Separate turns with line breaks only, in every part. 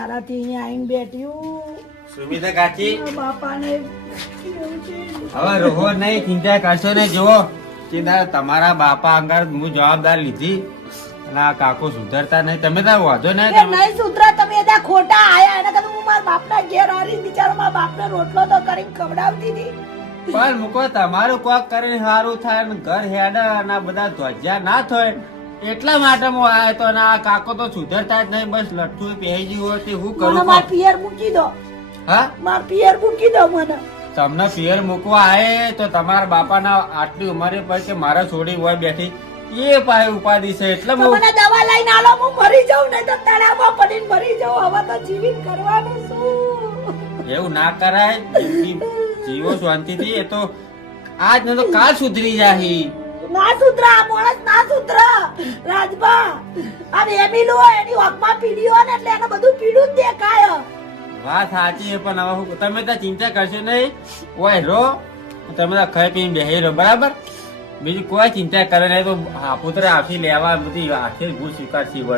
નારાથી અહીંયા આવીને બેઠ્યું.
સુમિતા
કાકી બાપાને
હવે રોહો નહીં ચિંતા કરશો ને જુઓ ચિંતા તમારા બાપા અંગાર હું જવાબદાર લીધી. અને આ કાકો સુધરતા નહીં. તમે તો વાંધો નહીં.
નહીં સુધરા તમે એના ખોટા આયા. એને કદું હું મારા બાપના ઘેર હારી બિચારો મારા બાપને રોટલો તો કરીને ખવડાવતી હતી.
પણ મૂકો તમારું કોક કરીને સારું થાય ને ઘર હેડા અને બધા ધ્વજા ના થાય. એટલા માટે હું આવ્યો તો આ કાકો તો સુધરતા જ નહીં બસ લઠ્ઠું પહેરી ગયું હોય તે હું કરું
મારા પિયર મૂકી દો.
હા?
મારા પિયર મૂકી દો મને.
તમને પિયર મૂકવા આવે તો તમારા બાપાના આટલી ઉંમરે પછી મારા છોડી હોય બેઠી. એ પાય ઉપાધિ છે એટલે
મને દવા લઈને આલો હું મરી જાઉં નહીં તો તળાવમાં પડીને મરી જાઉં. હવે તો જીવિત કરવાનું શું
એવું ના કરાય. જીવો શાંતિથી એ તો આજ ન તો કાલ સુધરી જાહી.
ના સુધરા આ માણસ ના સુધરા રાજભા આ એમીલું એની ઓખમાં પીડ્યો ને એટલે એને બધું પીડું જ દેખાય.
વાત સાચી છે પણ હવે તમે તો ચિંતા કરશો નહીં. ઓય રો તમે તો ખાઈ પીને બેહી રહો બરાબર? બીજું કોઈ ચિંતા કરે નહીં તો પુત્ર આખી લેવા બધી આખી ભૂલ સ્વીકાર સીવો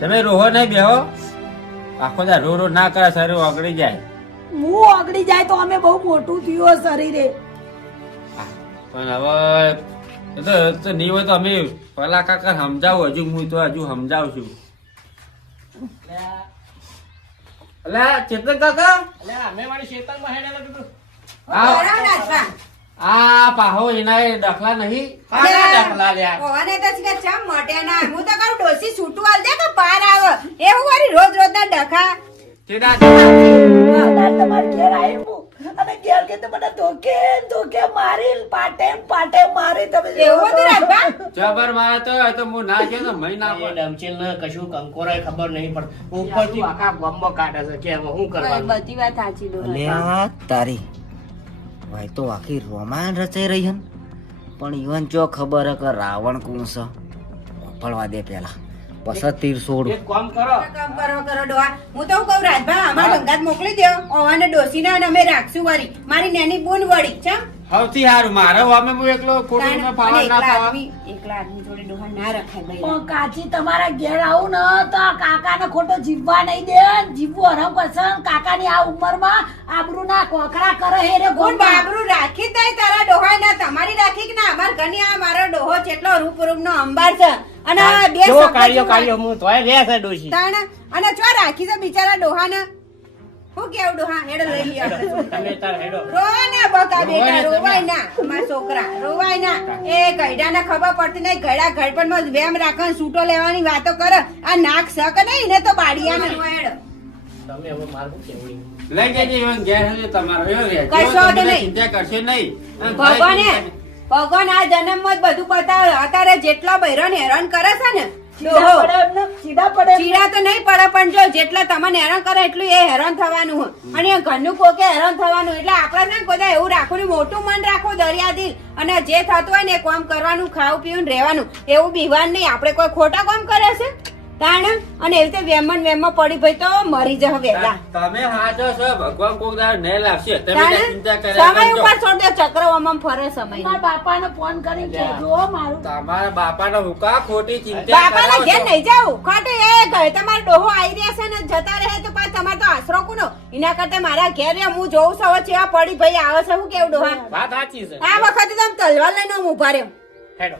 તમે રોહો નહીં બેહો. આખો દા રો રો ના કરે શરીર ઓગળી જાય.
હું ઓગળી જાય તો અમે બહુ મોટું થયું શરીરે.
પણ હવે તો નહીં હોય તો અમે પેલા કાકા સમજાવું હજુ હું તો હજુ સમજાવું છું. અલા ચેતન કાકા? આ આ પાહો એના એ દખલા નહીં
ઓવાને તો કે ચમ મટે ના. હું તો કહું ડોસી છૂટું હાલ દે કે પાર આવે. એવું વળી રોજ રોજ ના ડખા
તમારે ઘેર આવ્યું હું. અને ઘેર કે મને ધોકે ધોકે મારી પાટે પાટે મારી તમે
એવો તો રાખવા
જબર મારા તો તો હું ના કે તો મહી ના પડે.
ડમચીલ ને કશું કંકોરાય ખબર નહીં પડતી. ઉપરથી આખા બમ્બો કાઢે છે કે હું કરવાનું?
બધી વાત સાચી દો
લે તારી. ભાઈ તો આખી રોમાન રચાઈ રહી હન પણ ઈવન જો ખબર હે કે રાવણ કોણ છે દે પેલા. પછી તીર છોડ
એક કામ કરો.
કામ કરો કરો ડોહા. હું તો કહું રાજભા અમાર ગંગાત મોકલી દો ઓવાને ડોસી ને અમે રાખશું વારી મારી નેની બૂન વળી છે
હવથી હારું મારો અમે હું એકલો ખોટું
તાણ-
મેં ના
પાવા? એકલા આદમી જોડે ડોહા ના રખાય ભાઈ
ઓ કાચી તમારા ઘેર આવું ને તો આ કાકાને ખોટો જીવવા નહીં દે. જીવવું હરમ પસંદ કાકા કાકાની આ ઉંમરમાં આબરૂના કોકરા કરે હે રે
કોણ આબરૂ રાખી દે તારા ડોહા ના તમારી રાખી કે ના? અમાર ઘરની આ મારો ડોહો એટલો રૂપ રૂપ નો અંબાર છે. અને બે
જો
સફેદ
કાઢ્યો હું તોય રે છે ડોશી.
તાણ અને જો રાખી છે બિચારા ડોહાને. હું કેવું ડોહા? હેડ લઈ લ્યો.
તમે તાર હેડો.
રોવા ના બકા બેટા
રોવાય
ના અમારા છોકરા રોવાય ના એ ગઈડાને ખબર પડતી નહીં ગઈડા ઘડપણમાં વેમ રાખવાનું સૂટો લેવાની વાતો કરે. આ નાક સક નહીં ને તો બાડિયાને હેડ.
તમે હવે મારું કેવું?
લઈ જજે ઇવન ગેર હે તમારો એવો રહે.
કશો નહીં.
ચિંતા કરશો નહીં.
ભગવાન ભગવાન આ જન્મમાં જ બધું બતાવે અત્યારે જેટલા બૈરાને હેરાન કરે છે ને
પડે.
ચીડા તો નહીં પડે પણ જો જેટલા તમને હેરાન કરે એટલું એ હેરાન થવાનું હોય. અને એ ઘરનું કોકે હેરાન થવાનું એટલે આપણે છે ને બધા એવું રાખવું મોટું મન રાખવું દરિયા દિલ અને જે થતું હોય ને એ કામ કરવાનું ખાવું પીવું ને રહેવાનું. એવું બીવાન નહીં આપણે કોઈ ખોટા કામ કરે છે? તાણ અને એવી રીતે વેમન વેમમાં પડી ભાઈ તો મરી જ વેલા
તમે હાચો છો ભગવાન કોક દાર ને લાવશે. તમે ચિંતા કરે
સમય ઉપર છોડ દે ચક્ર આમાં ફરે સમય
મારા બાપાને ફોન કરીને કહેજો હો મારું.
તમારા બાપાનો હુકા ખોટી ચિંતા
બાપાને ઘેર નહીં જાવ ખોટે એ ગય તમારો ડોહો આવી રહ્યા છે ને જતા રહે તો પાછ તમાર તો આશરો કુનો? એના કરતા મારા ઘેર રે હું જોઉં છું હવે ચેવા પડી ભાઈ આવે છે હું કેવું ડોહા?
વાત સાચી છે.
આ વખતે તમે તલવાર લઈને હું ઊભા રહ્યો.
હેડો.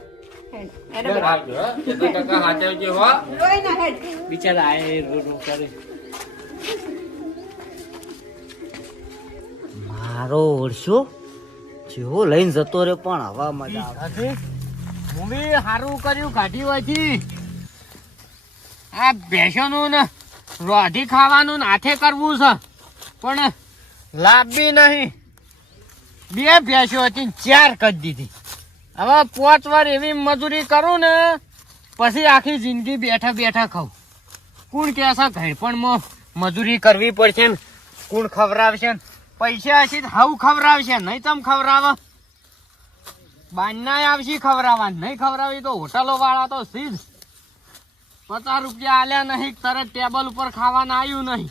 બિચારા
મારો ઓળશો? જેવો લઈને જતો રે પણ હવા મજા આવે.
મમ્મી સારું કર્યું કાઢી વાંચી આ ભેંસોનું ને રોધી ખાવાનું ને હાથે કરવું છે પણ લાભ બી નહીં. બે ભેંસો હતી ને ચાર કરી દીધી. હવે પાંચ વાર એવી મજૂરી કરું ને, પછી આખી જિંદગી બેઠા બેઠા ખાઉં. કોણ કે આશા ઘર પણ મજૂરી કરવી પડશે ને. કોણ ખવડાવશે ને? પૈસા હશે હવ ખવડાવશે, નહીં તમ ખવડાવે. બાંધના આવશે ખવડાવવા, નહીં ખવડાવી તો હોટલો વાળા તો સીધ. પચાસ રૂપિયા આલ્યા નહીં, તરત ટેબલ ઉપર ખાવાના આવ્યું નહીં.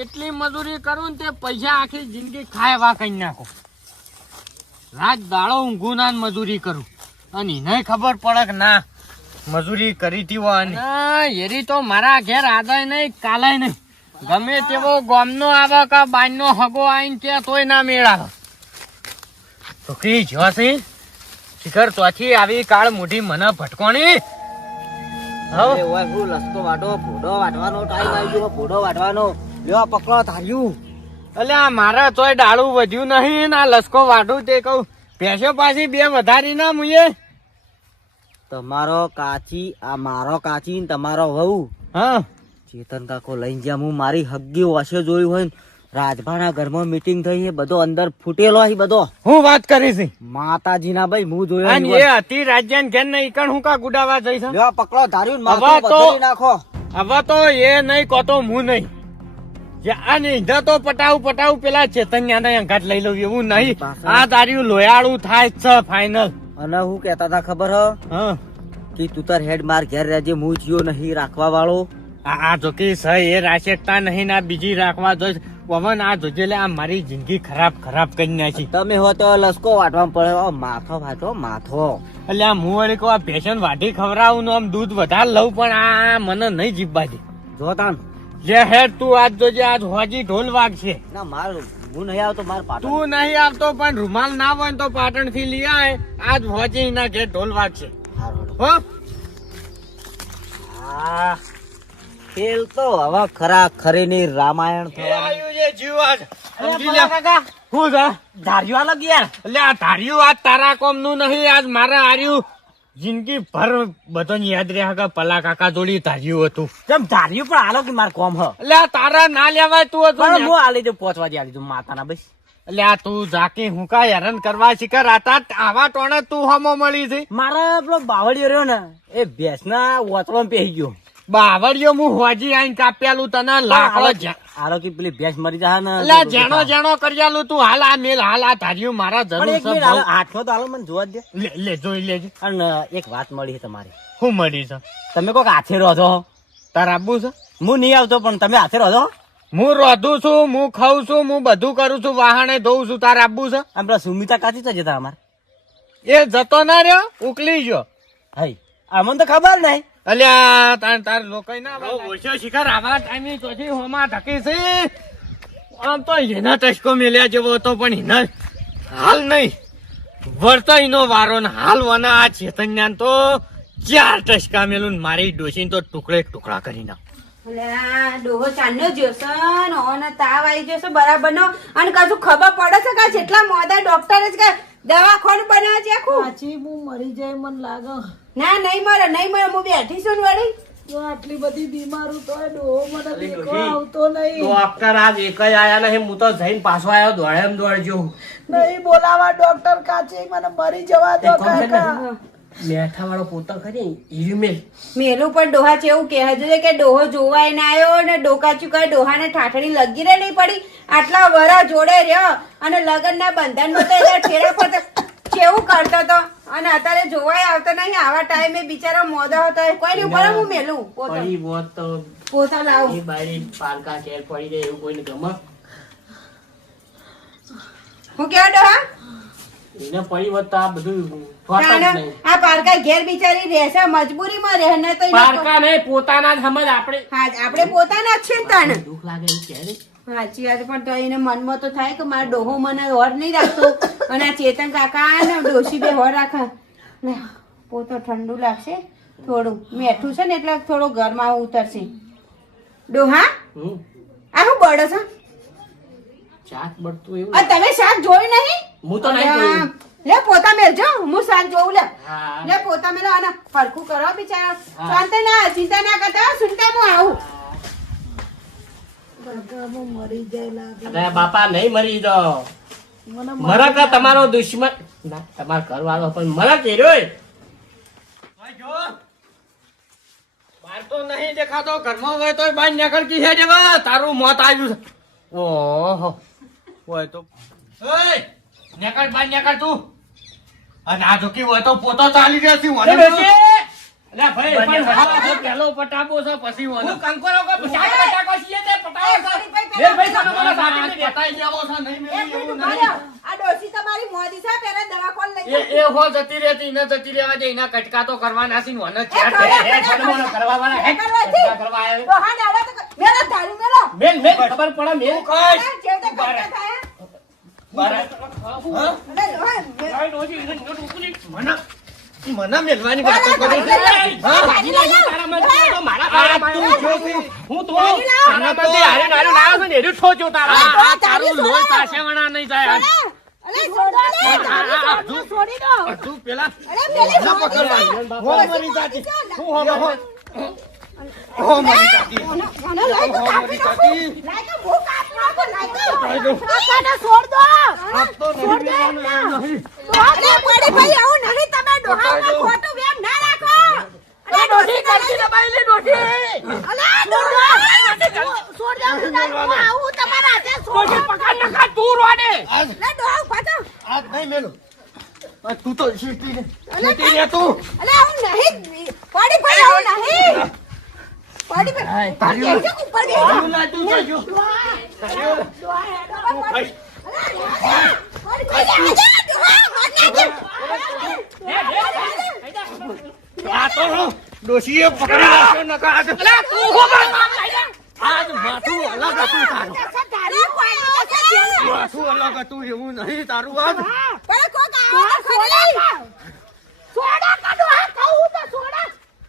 એટલી મજૂરી કરું ને તે પૈસા આખી જિંદગી ખાયવા કહી. નાખો રાત દાડો ઊંઘું ના મજૂરી કરું. અને એને ખબર પડે કે ના મજૂરી કરી હતી હોય એરી તો મારા ઘેર આદાય નહીં કાલે નહીં. ગમે તેવો ગામનો આવે કે બાયનો હગો આઈને ત્યાં તોય ના મેળાવે. તો કઈ જોશે? શિખર ચોથી આવી કાળ મોઢી મને ભટકોણી. હવે.
લસકો વાટો ફોડો વાટવાનો ટાઈમ આવી ગયો ફોડો વાટવાનો લ્યો પકડો ધાર્યું.
અલ્યા મારા તોય ડાળું વધ્યું નહીં ને આ લસકો વાઢું તે કહું. ભેંસો પાછી બે વધારી ના મુએ.
તમારો કાચી આ મારો કાચી ને તમારો વહુ.
હા.
ચેતન કાકો લઈને જ્યાં હું મારી હગ્ગી વાસે જોયું હોય ને રાજભાના ઘરમાં મીટિંગ થઈ છે બધો અંદર ફૂટેલો છે બધો.
હું વાત કરી છે
માતાજીના ભાઈ હું જોયો
અને એ અતિ રાજ્ય ઘેર ને ઈકણ હું કા ગુડાવા જઈશ?
પકડો ધાર્યું ને નાખો.
હવે તો એ નહીં કોતો હું નહીં. નીંધા તો પટાવું પટાવું પેલા ચેતન્યા ને અંગાત લઈ લઉં એવું નહીં. આ તાર્યું લોયાળું થાય છે ફાઈનલ
અને હું કેતા તા ખબર હ?
હા.
કે તું તાર હેડ માર ઘેર રહેજે હું થયો નહીં રાખવા વાળો.
આ જોકી સહ એ રાશેકતા નહીં ના બીજી રાખવા જોઈશ. પવન આ જોજે લે આ મારી જિંદગી ખરાબ ખરાબ કરી નાખી.
તમે હો તો લસકો વાટવા પડે માથો વાટો માથો.
એટલે આ હું વળી કહું આ ભેસન વાઢી ખવડાવું ને આમ દૂધ વધારે લઉં પણ આ મને નહીં જીવવા
જોતા તાન
જે તું આજ જોજે આજ હોજી ઢોલ વાગશે.
ના માર હું નહીં આવતો માર પાટણ.
તું નહીં આવતો પણ રૂમાલ ના હોય તો પાટણથી લઈ આય. આજ હોજી ના ઘેર ઢોલ વાગશે. હો?
હા ખેલ તો હવે ખરા ખરીની રામાયણ થવાનું
છે જીવ આજ. હું
ધાર્યું અલગ યાર?
એટલે આ ધાર્યું આજ તારા કોમનું નહીં આજ મારે હાર્યું જિંદગી ભર બધાને યાદ રહ્યા કે પલા કાકા જોડી ધાર્યું હતું.
કેમ ધાર્યું? પણ આલો કે માર કોમ હ.
એટલે તારા ના લેવાય તું હતું
પણ હું આલી દઉં પહોંચવા દે આલી દઉં માતાના બસ.
એટલે આ તું જાકે હું કા હેરાન કરવા શીખર આતા આવા ટોણે તું હમો મળી છે
મારે પેલો બાવળિયો રહ્યો ને એ ભેંસના ઓતળો પેહી ગયો.
બાવળિયો હું હોજી આઈને કાપ્યાલું તને લાકડો જા-
કે પેલી ભેંસ મરી જાય ને
એટલે જેણો જેણો કરિયાલું તું હાલ આ મેલ હાલ આ ધાર્યું મારા જરૂર છે
હાથમાં તો હાલો મને જોવા જ દે.
લે લે જોઈ લેજે.
અને એક વાત મળી છે તમારી.
શું મળી છે
તમે કોક હાથે રહો છો
તાર આબુ છે?
હું નહીં આવતો પણ તમે હાથે રહો છો
હું રોધું છું હું ખાઉં છું હું બધું કરું છું વાહણે ધોઉં છું તારા આબુ છે?
આમ પેલા સુમિતા કાચી તો જતા અમારે.
એ જતો ના રહ્યો ઉકલી ગયો.
હઈ અમને તો ખબર નહીં.
અલ્યા તાર તાર લોકો ના ઓછો શિખર આવા ટાઈમે ચોથી હોમાં ઢકી છે. આમ તો એના ટચકો મેલ્યા જેવો હતો પણ એના હાલ નહીં. વર્તો એનો વારો ને હાલ વના આ ચેતન્યાન તો ચાર ટચકા મેલું ને મારી ડોસીને તો ટુકડે ટુકડા કરી ના
અલ્યા, ડોહો ચાંદનો જોશે ને તાવ આવી જશે બરાબર નો. અને કશું ખબર પડે છે કે જેટલા મોદા ડોક્ટર જ કે દવાખાનું બનાવે છે આખું?
પાછી હું મરી જાય મને લાગે.
ના નહીં મરે નહીં મરે હું બેઠી છું ને વળી.
આટલી બધી બીમારું તો ડોહો મને દેખવા આવતો નહીં.
ડોક્ટર આજ એક જ આયા નહીં હું તો જઈને પાછો આવ્યો એમ દોડજો.
નહીં બોલાવા ડોક્ટર કાચે મને મરી જવા દો કાકા.
મેઠા વાળો પોતા ખરી ઈમેલ
મેલું. પણ ડોહા છે એવું કે હજુ કે ડોહો જોવાય ના આવ્યો ને ડોકા ચુકા ડોહાને ઠાઠડી લગી રે નહીં પડી. આટલા વરા જોડે રહ્યો અને લગનના બંધનમાં તો એને ઠેરા પર કેવું કરતો તો? અને અત્યારે જોવાય આવતો નહીં આવા ટાઈમે બિચારો મોદો હતો કોઈ નહીં ઉપર હું મેલું. પોતા.
પડી બોત તો
પોતા લાવ.
એ બારી પારકા કેર પડી જાય એવું કોઈને ગમે?
હું કેવા ડોહા?
એને પડી બોત આ બધું
આ પારકા ઘેર બિચારી રહેશે મજબૂરીમાં રહે ને તો
પારકા નહીં પોતાના જ સમજ આપણે
હા આપણે પોતાના જ છે ને તાણે.
દુખ લાગે એવું કહે
સાચી વાત પણ તો એને મનમાં તો થાય કે મારા ડોહો મને હોર નહીં રાખતો. અને આ ચેતન કાકા ને ડોશી બે હોર રાખે. પોતો ઠંડુ લાગશે થોડું. મેઠું છે ને એટલે થોડો ઘરમાં ઉતરશે. ડોહા? આ શું બળો છો.
શાક બળતું એવું
તમે શાક જોયું નહીં?
હું તો નહીં જોયું.
લે પોતા મેલજો હું શાક જોઉં લે. લે પોતા મેલો અને ફરખું કરો બિચારા. શાંત ના ચિંતા ના કરતા હો, સુનતા હું. આવું
મરી જાય
બાપા નહીં મરી દો મરક તમારો દુશ્મન ના તમારો ઘર વાળો પણ મરા એ રહ્યો
બાર તો નહીં દેખાતો ઘરમાં હોય તો બાર નીકળ કી છે જવા તારું મોત આવ્યું ઓહો. હોય તો ઓય. નીકળ બાર નીકળ તું અને આ જોકી હોય તો પોતો ચાલી જશે મને ભાઈ પણ પહેલો પટાબો છે પછી
હું કંકોરો કો બટાકો છીએ તે પટાવો
સારી ભાઈ,
પટાઈ દેવો છે નહીં
એક
મેલી એવું નહીં
આ ડોશી તમારી મોદી છે પેલા દવાખાને લઈ
એ એ હો જતી રહેતી એને જતી રહેવા દે એના કટકા તો કરવાના છે વન છે. હે, હે, કરવા વાળા, હે.
કરવાથી.
કરવા આવ્યા.
ડોહા દાડા તો કર- મેલો તારું મેલ
મેલ ખબર પડે મેલ
કટકા થાય.
મને
બોલા,
વાતો. હા? તો નહીં જાય પેલા પકડવા. હો હો મારી ચાચી.
મને લઈ તો કાપી
મારી
નાખું. તો ભૂખ કાપી નાખું, તો. કાકાને છોડ દો.
આ તો નહીં. નહીં.
અરે, પડી ભાઈ, આવું નહીં. તમે ડોહામાં ખોટું વેમ ના રાખો. અરે, ડોશી કરતી દબાયેલી ડોશી. અલે, ડોહા. છોડ દો, હું આવું તમારા હાથે છોડ દો.
આજ
અલે, ડોહા, પાછો.
આજ નહીં મેલું. તું તો શીટી ને શીટી ને તું.
અલે, હું નહીં. પડી પડી હું નહીં. પડી.
તારી
બેસજો, ઉપર.
તારું ના તું
ડોહા, હેડો,
તું.
પડી ડોહા, માર નાખજો.
આ તો હું ડોશીએ પકડી નકા આજ. આજ માથું અલગ હતું તારું. માથું અલગ હતું એવું નહીં તારું આજ.
પણ કોક આવે તો ખરી. સોડા કાઢો, આ.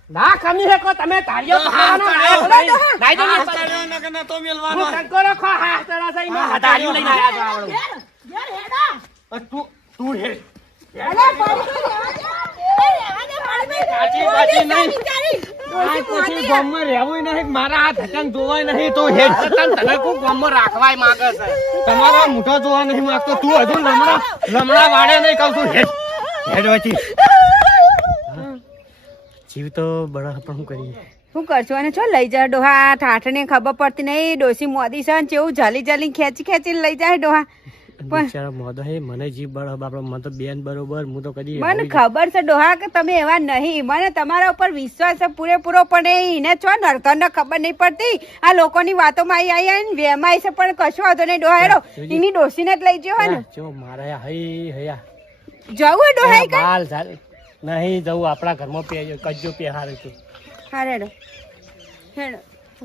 ના કમી હે કો તમે તારીઓ
તો ચડાયો.
લાય તો ના તો
હાથ
ને.
ચડાયો નકર ના તો
હું
મેલવાનો.
કંકોરો ખો હા તરા સઈ માં
હા,
લઈને આયા છો આવડો
ઘેર, હેડા.
તું તું હે
અલે, પાડી તો રહેવા દે. એ રહેવા દે, પડી ભાઈ.
કાચી બાચી નહીં.
બિચારી.
આજ
ડોશી
પછી
મોતી.
ગામમાં રહેવું નહીં મારા હાથ હટન જોવાય નહીં તો હેડ
તન તને કો ગામમાં રાખવાય માંગે છે
તમારા મોઢા જોવા નહીં માંગતો તું હજુ લમણા લમણા વાળે નહીં કઉ છું હેડ હેડ વચ્ચી
જીવ તો બડા પણ હું કરીએ.
શું કરશું? અને છો લઈ જાય ડોહા. ઠાઠને ખબર પડતી નહીં. ડોસી મોદી છે ને જાલી જાલી ખેંચી ખેંચી ખેંચીને લઈ જાય ડોહા. પણ
બિચારા મોદો હે મને જીવ બડા બાપડો મને તો બેન બરોબર હું તો કદી
મને ખબર છે ડોહા કે તમે એવા નહીં. મને તમારા ઉપર વિશ્વાસ છે પૂરેપૂરો પણ એને છો નરકરને ખબર નહીં પડતી. આ લોકોની વાતોમાં આવી આવી આવીને વેમાય છે પણ કશું વાંધો નહીં. ડોહા એની ડોસીને જ લઈ ગયો હોય ને
ચો મારા હયા
જવું
ચાલે નહીં જવું આપણા ઘરમાં પે કજો પે હારે છે
હા હેડો.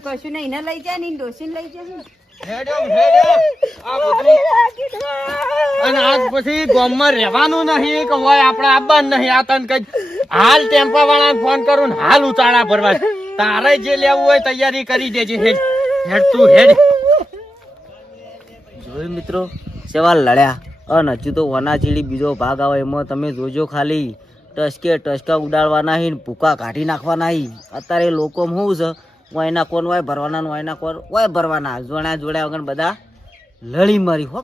કશું નહીં ને લઈ જાય ને ડોસીને લઈ જાય
અને આજ પછી ગામમાં રહેવાનું નહીં કે હોય આપણે આવવાનું નહીં આ તને કઈ હાલ ટેમ્પા વાળાને ફોન કરું ને હાલ ઉતાળા ભરવા. તારે જે લેવું હોય તૈયારી કરી દેજે હેડ. હેડ તું હેડ.
જોયું મિત્રો સેવા લડ્યા. અને હજુ તો વનાચીડી બીજો ભાગ આવે એમાં તમે જોજો ખાલી. ટસકે ટસકા ઉડાડવાના હી ભૂકા કાઢી નાખવાના હી અત્યારે લોકો શું છે? વાયના કોણ, વાય ભરવાના વાયના કોણ, વાય ભરવાના. જોડ્યા જોડ્યા વગર બધા લડી મરી, હો.